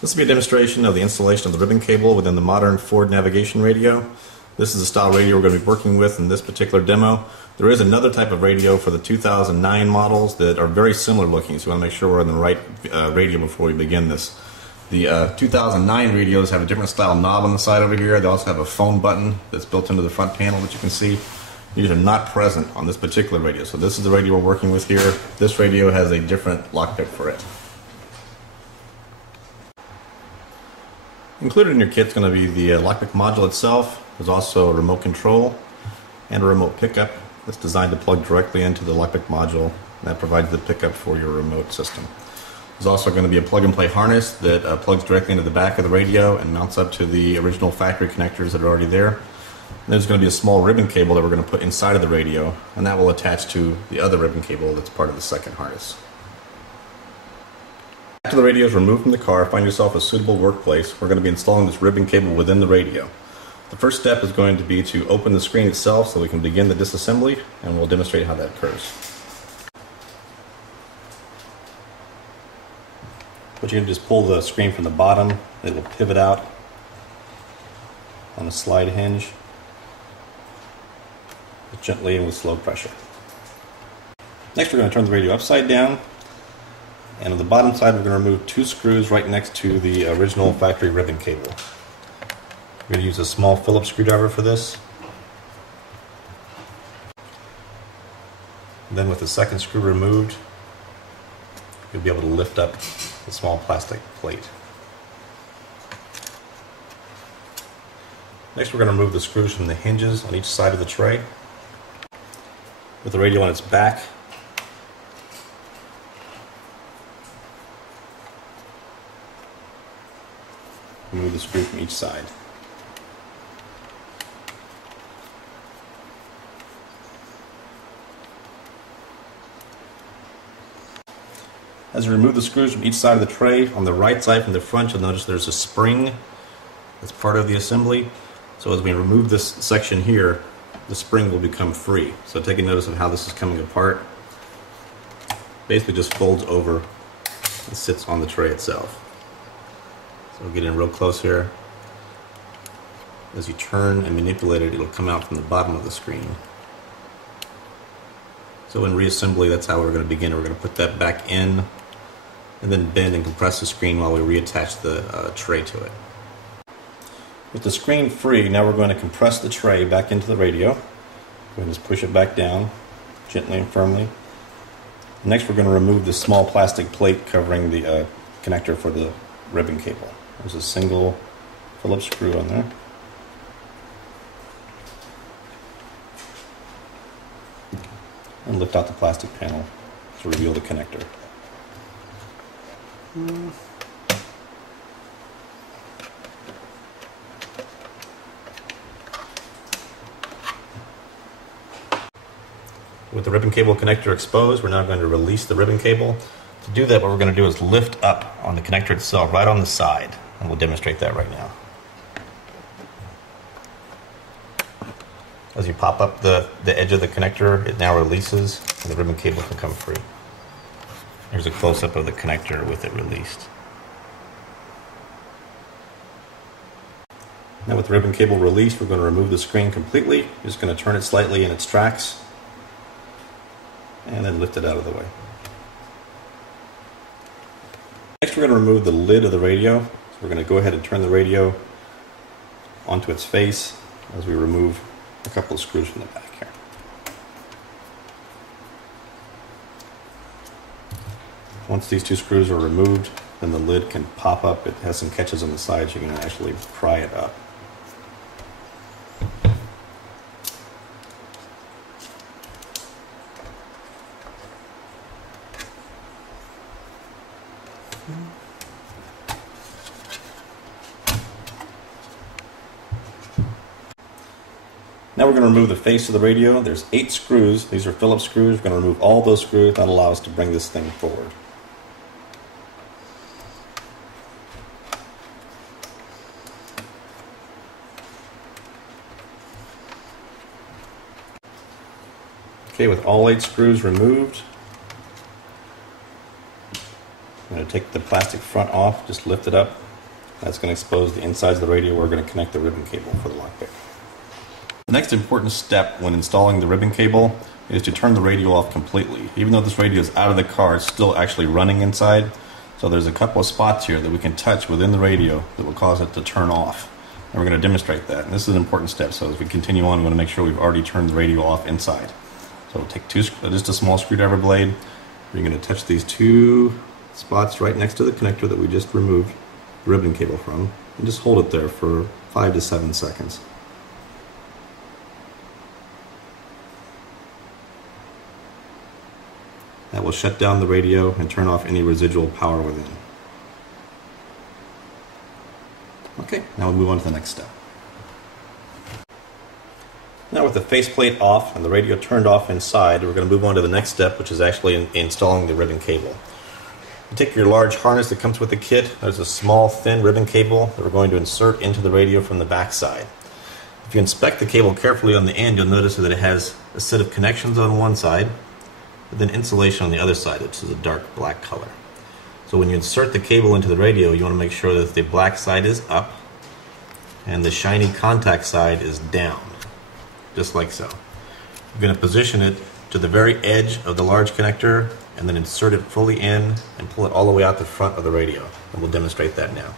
This will be a demonstration of the installation of the ribbon cable within the modern Ford navigation radio. This is the style radio we're going to be working with in this particular demo. There is another type of radio for the 2009 models that are very similar looking, so we want to make sure we're on the right radio before we begin this. The 2009 radios have a different style knob on the side over here. They also have a phone button that's built into the front panel that you can see. These are not present on this particular radio, so this is the radio we're working with here. This radio has a different lockpick for it. Included in your kit is going to be the lockpick module itself. There's also a remote control and a remote pickup that's designed to plug directly into the lockpick module, and that provides the pickup for your remote system. There's also going to be a plug-and-play harness that plugs directly into the back of the radio and mounts up to the original factory connectors that are already there. And there's going to be a small ribbon cable that we're going to put inside of the radio, and that will attach to the other ribbon cable that's part of the second harness. After the radio is removed from the car, find yourself a suitable workplace. We're going to be installing this ribbon cable within the radio. The first step is going to be to open the screen itself so we can begin the disassembly, and we'll demonstrate how that occurs. What you can do is pull the screen from the bottom. It will pivot out on a slide hinge, gently and with slow pressure. Next, we're going to turn the radio upside down. And on the bottom side, we're going to remove two screws right next to the original factory ribbon cable. We're going to use a small Phillips screwdriver for this. And then with the second screw removed, you'll be able to lift up the small plastic plate. Next, we're going to remove the screws from the hinges on each side of the tray. With the radio on its back, remove the screw from each side. As you remove the screws from each side of the tray, on the right side from the front, you'll notice there's a spring that's part of the assembly. So as we remove this section here, the spring will become free. So taking notice of how this is coming apart, basically just folds over and sits on the tray itself. So we'll get in real close here. As you turn and manipulate it, it'll come out from the bottom of the screen. So in reassembly, that's how we're going to begin. We're going to put that back in and then bend and compress the screen while we reattach the tray to it. With the screen free, now we're going to compress the tray back into the radio. Go ahead and just push it back down gently and firmly. Next, we're going to remove the small plastic plate covering the connector for the ribbon cable. There's a single Phillips screw on there. And lift out the plastic panel to reveal the connector. With the ribbon cable connector exposed, we're now going to release the ribbon cable. To do that, what we're going to do is lift up on the connector itself, right on the side, and we'll demonstrate that right now. As you pop up the edge of the connector, it now releases, and the ribbon cable can come free. Here's a close-up of the connector with it released. Now with the ribbon cable released, we're going to remove the screen completely. We're just going to turn it slightly in its tracks, and then lift it out of the way. Next, we're going to remove the lid of the radio. So we're going to go ahead and turn the radio onto its face as we remove a couple of screws from the back here. Once these two screws are removed, then the lid can pop up. It has some catches on the sides. You can actually pry it up. Now we're going to remove the face of the radio. There's 8 screws. These are Phillips screws. We're going to remove all those screws. That'll allow us to bring this thing forward. Okay, with all 8 screws removed, I'm going to take the plastic front off, just lift it up That's going to expose the insides of the radio where we're going to connect the ribbon cable for the lockpick. The next important step when installing the ribbon cable is to turn the radio off completely. Even though this radio is out of the car, it's still actually running inside. So there's a couple of spots here that we can touch within the radio that will cause it to turn off. And we're going to demonstrate that. And this is an important step, so as we continue on, we want to make sure we've already turned the radio off inside. So we'll take just a small screwdriver blade. You're going to touch these two spots right next to the connector that we just removed the ribbon cable from, and just hold it there for 5 to 7 seconds. That will shut down the radio and turn off any residual power within. Okay, now we'll move on to the next step. Now with the faceplate off and the radio turned off inside, we're going to move on to the next step, which is actually installing the ribbon cable. You take your large harness that comes with the kit. There's a small thin ribbon cable that we're going to insert into the radio from the back side. If you inspect the cable carefully on the end, you'll notice that it has a set of connections on one side, but then insulation on the other side, which is a dark black color. So when you insert the cable into the radio, you want to make sure that the black side is up and the shiny contact side is down, just like so. You're going to position it to the very edge of the large connector and then insert it fully in and pull it all the way out the front of the radio. And we'll demonstrate that now.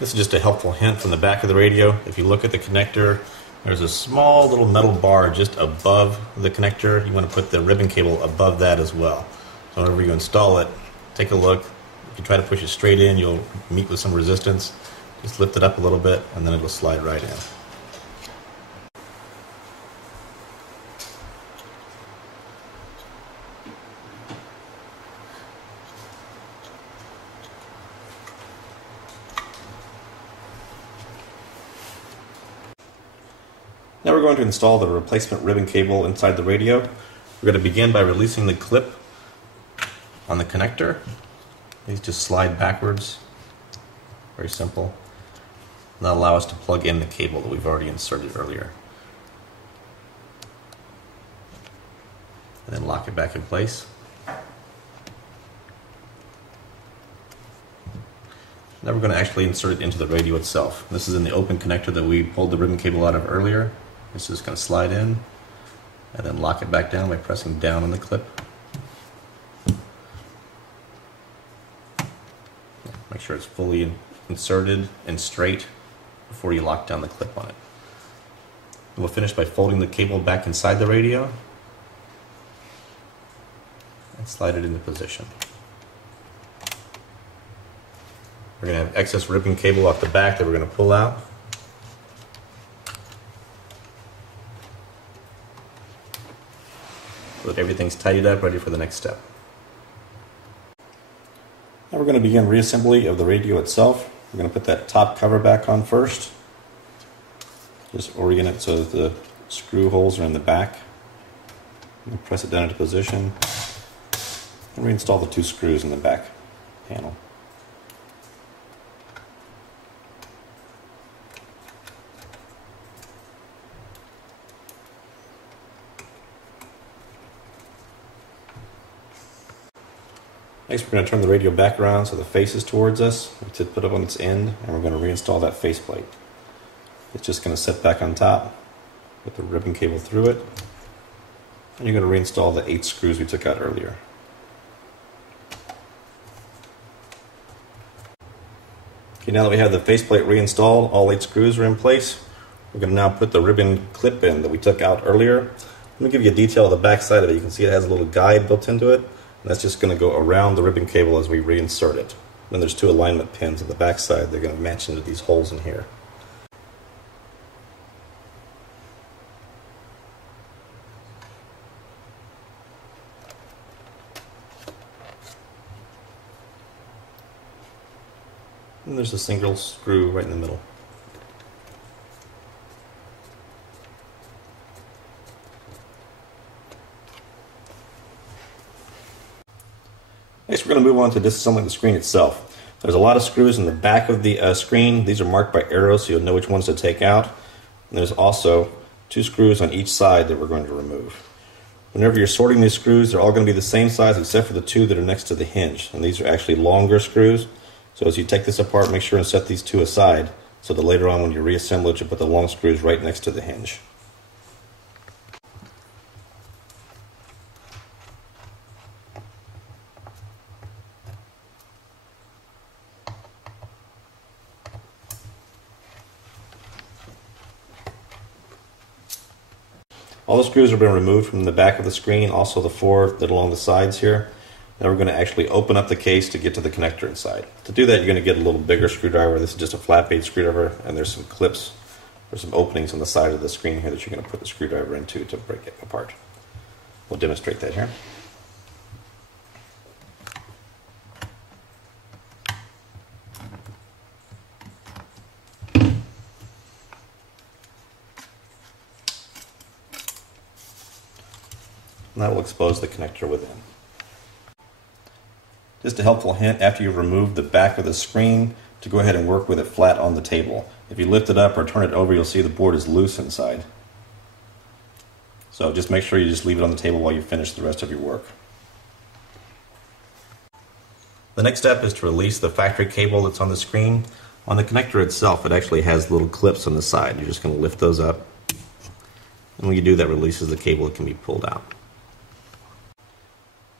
This is just a helpful hint from the back of the radio. If you look at the connector, there's a small little metal bar just above the connector. You want to put the ribbon cable above that as well. So whenever you install it, take a look. If you try to push it straight in, you'll meet with some resistance. Just lift it up a little bit and then it'll slide right in. Now we're going to install the replacement ribbon cable inside the radio. We're going to begin by releasing the clip on the connector. These just slide backwards. Very simple. And that'll allow us to plug in the cable that we've already inserted earlier. And then lock it back in place. Now we're going to actually insert it into the radio itself. This is in the open connector that we pulled the ribbon cable out of earlier. It's just going to slide in and then lock it back down by pressing down on the clip. Make sure it's fully inserted and straight before you lock down the clip on it. And we'll finish by folding the cable back inside the radio and slide it into position. We're going to have excess ribbon cable off the back that we're going to pull out. So that everything's tidied up, ready for the next step. Now we're going to begin reassembly of the radio itself. We're going to put that top cover back on first. Just orient it so that the screw holes are in the back. And press it down into position. And reinstall the two screws in the back panel. Next, we're going to turn the radio back around so the face is towards us. We put it on its end, and we're going to reinstall that faceplate. It's just going to sit back on top with the ribbon cable through it. And you're going to reinstall the 8 screws we took out earlier. Okay, now that we have the faceplate reinstalled, all 8 screws are in place. We're going to now put the ribbon clip in that we took out earlier. Let me give you a detail of the back side of it. You can see it has a little guide built into it. That's just going to go around the ribbon cable as we reinsert it. Then there's 2 alignment pins on the back side. They're going to match into these holes in here. And there's a single screw right in the middle. Next, we're going to move on to disassembling the screen itself. There's a lot of screws in the back of the screen. These are marked by arrows so you'll know which ones to take out. And there's also 2 screws on each side that we're going to remove. Whenever you're sorting these screws, they're all going to be the same size except for the 2 that are next to the hinge. And these are actually longer screws, So as you take this apart, make sure and set these two aside so that later on when you reassemble it, you put the long screws right next to the hinge. All the screws have been removed from the back of the screen, also the four that along the sides here. Now we're going to actually open up the case to get to the connector inside. To do that, you're going to get a little bigger screwdriver. This is just a flat bait screwdriver, and there's some clips or some openings on the side of the screen here that you're going to put the screwdriver into to break it apart. We'll demonstrate that here. And that will expose the connector within. Just a helpful hint, after you've removed the back of the screen, to go ahead and work with it flat on the table. If you lift it up or turn it over, you'll see the board is loose inside. So just make sure you just leave it on the table while you finish the rest of your work. The next step is to release the factory cable that's on the screen. On the connector itself, it actually has little clips on the side. You're just going to lift those up. And when you do that, releases the cable, it can be pulled out.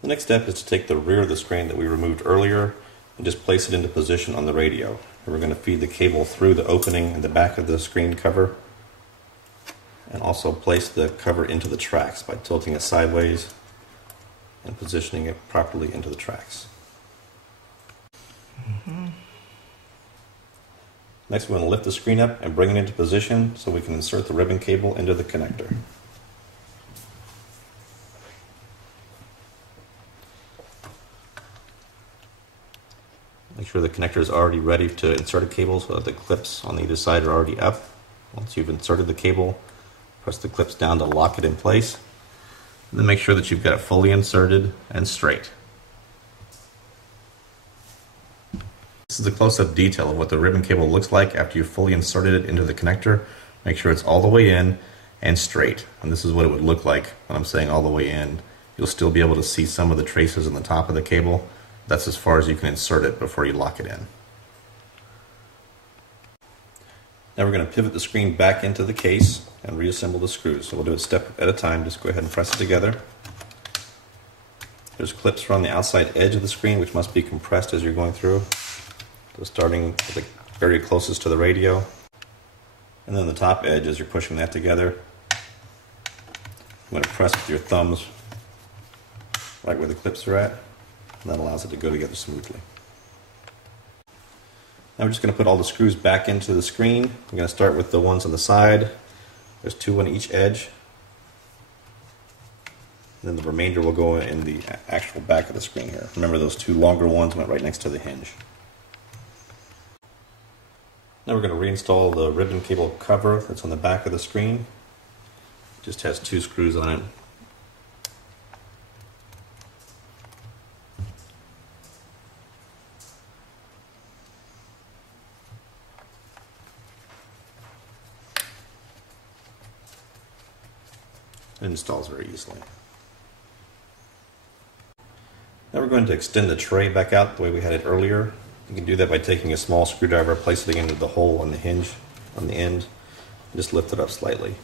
The next step is to take the rear of the screen that we removed earlier and just place it into position on the radio. And we're going to feed the cable through the opening in the back of the screen cover and also place the cover into the tracks by tilting it sideways and positioning it properly into the tracks. Next, we're going to lift the screen up and bring it into position so we can insert the ribbon cable into the connector. Make sure the connector is already ready to insert a cable so that the clips on either side are already up. Once you've inserted the cable, press the clips down to lock it in place. And then make sure that you've got it fully inserted and straight. This is a close-up detail of what the ribbon cable looks like after you've fully inserted it into the connector. Make sure it's all the way in and straight. And this is what it would look like when I'm saying all the way in. You'll still be able to see some of the traces on the top of the cable. That's as far as you can insert it before you lock it in. Now we're going to pivot the screen back into the case and reassemble the screws. So we'll do it step at a time. Just go ahead and press it together. There's clips around the outside edge of the screen which must be compressed as you're going through. So starting with the very closest to the radio, and then the top edge as you're pushing that together. I'm going to press with your thumbs right where the clips are at. And that allows it to go together smoothly. Now we're just going to put all the screws back into the screen. I'm going to start with the ones on the side. There's two on each edge. And then the remainder will go in the actual back of the screen here. Remember, those two longer ones went right next to the hinge. Now we're going to reinstall the ribbon cable cover that's on the back of the screen. It just has two screws on it. It installs very easily. Now we're going to extend the tray back out the way we had it earlier. You can do that by taking a small screwdriver, placing it into the hole on the hinge on the end, and just lift it up slightly.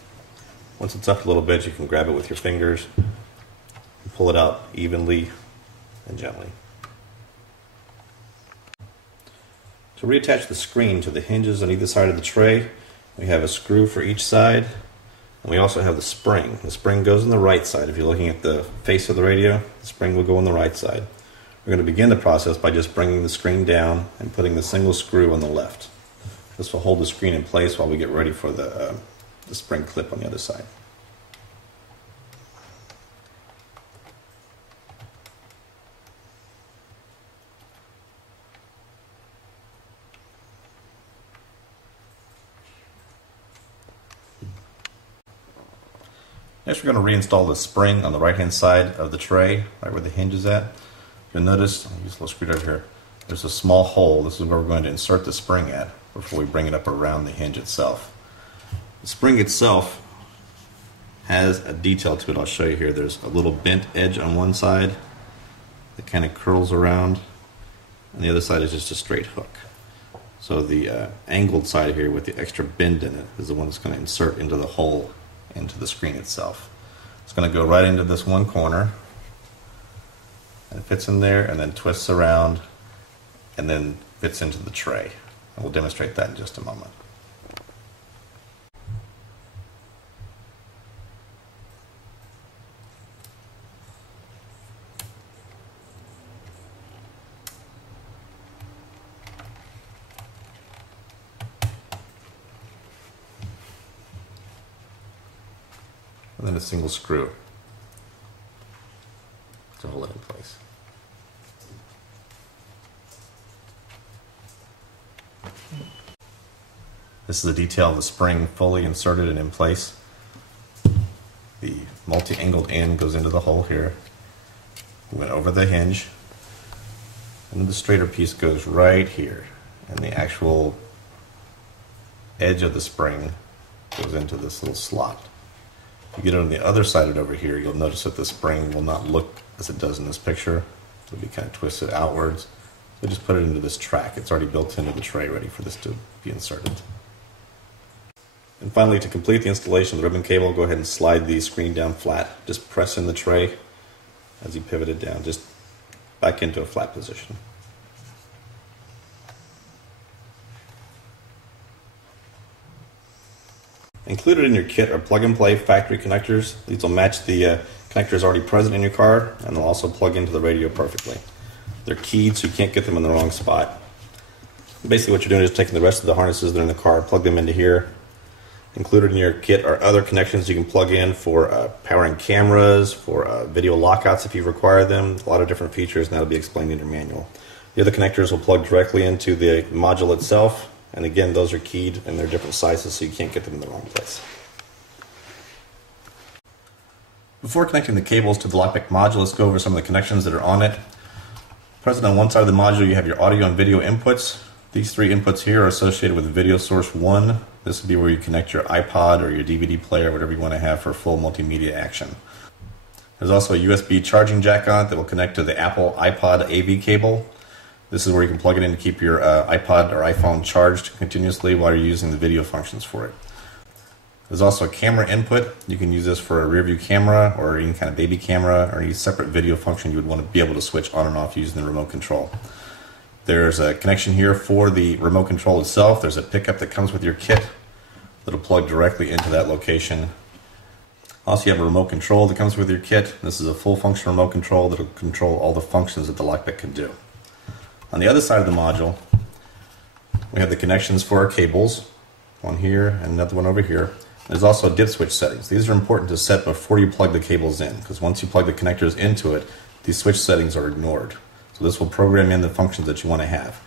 Once it's up a little bit, you can grab it with your fingers and pull it out evenly and gently. To reattach the screen to the hinges on either side of the tray, we have a screw for each side. And we also have the spring. The spring goes on the right side. If you're looking at the face of the radio, the spring will go on the right side. We're going to begin the process by just bringing the screen down and putting the single screw on the left. This will hold the screen in place while we get ready for the spring clip on the other side. Next, we're going to reinstall the spring on the right-hand side of the tray, right where the hinge is at. You'll notice, I'll use a little screwdriver here, there's a small hole. This is where we're going to insert the spring at before we bring it up around the hinge itself. The spring itself has a detail to it. I'll show you here. There's a little bent edge on one side that kind of curls around, and the other side is just a straight hook. So the angled side here with the extra bend in it is the one that's going to insert into the hole into the screen itself. It's going to go right into this one corner, and it fits in there and then twists around and then fits into the tray. And we'll demonstrate that in just a moment. And then a single screw to hold it in place. This is a detail of the spring fully inserted and in place. The multi-angled end goes into the hole here. We went over the hinge, and then the straighter piece goes right here, and the actual edge of the spring goes into this little slot. If you get it on the other side of it over here, you'll notice that the spring will not look as it does in this picture. It'll be kind of twisted outwards. So just put it into this track. It's already built into the tray, ready for this to be inserted. And finally, to complete the installation of the ribbon cable, go ahead and slide the screen down flat. Just press in the tray as you pivot it down, just back into a flat position. Included in your kit are plug-and-play factory connectors. These will match the connectors already present in your car, and they'll also plug into the radio perfectly. They're keyed so you can't get them in the wrong spot. Basically what you're doing is taking the rest of the harnesses that are in the car, plug them into here. Included in your kit are other connections you can plug in for powering cameras, for video lockouts if you require them. A lot of different features, and that'll be explained in your manual. The other connectors will plug directly into the module itself. And again, those are keyed and they're different sizes, so you can't get them in the wrong place. Before connecting the cables to the lockpick module, let's go over some of the connections that are on it. Present on one side of the module, you have your audio and video inputs. These three inputs here are associated with video source 1. This would be where you connect your iPod or your DVD player, whatever you want to have for full multimedia action. There's also a USB charging jack on it that will connect to the Apple iPod AV cable. This is where you can plug it in to keep your iPod or iPhone charged continuously while you're using the video functions for it. There's also a camera input. You can use this for a rear view camera or any kind of baby camera or any separate video function you would want to be able to switch on and off using the remote control. There's a connection here for the remote control itself. There's a pickup that comes with your kit that'll plug directly into that location. Also, you have a remote control that comes with your kit. This is a full function remote control that'll control all the functions that the lockpick can do. On the other side of the module, we have the connections for our cables, one here and another one over here. There's also dip switch settings. These are important to set before you plug the cables in, because once you plug the connectors into it, these switch settings are ignored. So this will program in the functions that you want to have.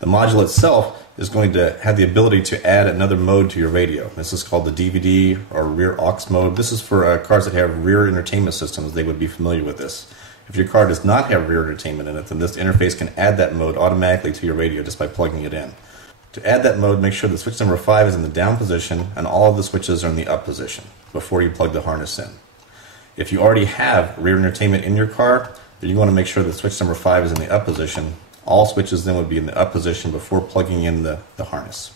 The module itself is going to have the ability to add another mode to your radio. This is called the DVD or rear aux mode. This is for cars that have rear entertainment systems. They would be familiar with this. If your car does not have rear entertainment in it, then this interface can add that mode automatically to your radio just by plugging it in. To add that mode, make sure that switch number 5 is in the down position and all of the switches are in the up position before you plug the harness in. If you already have rear entertainment in your car, then you want to make sure that switch number 5 is in the up position. All switches then would be in the up position before plugging in the harness.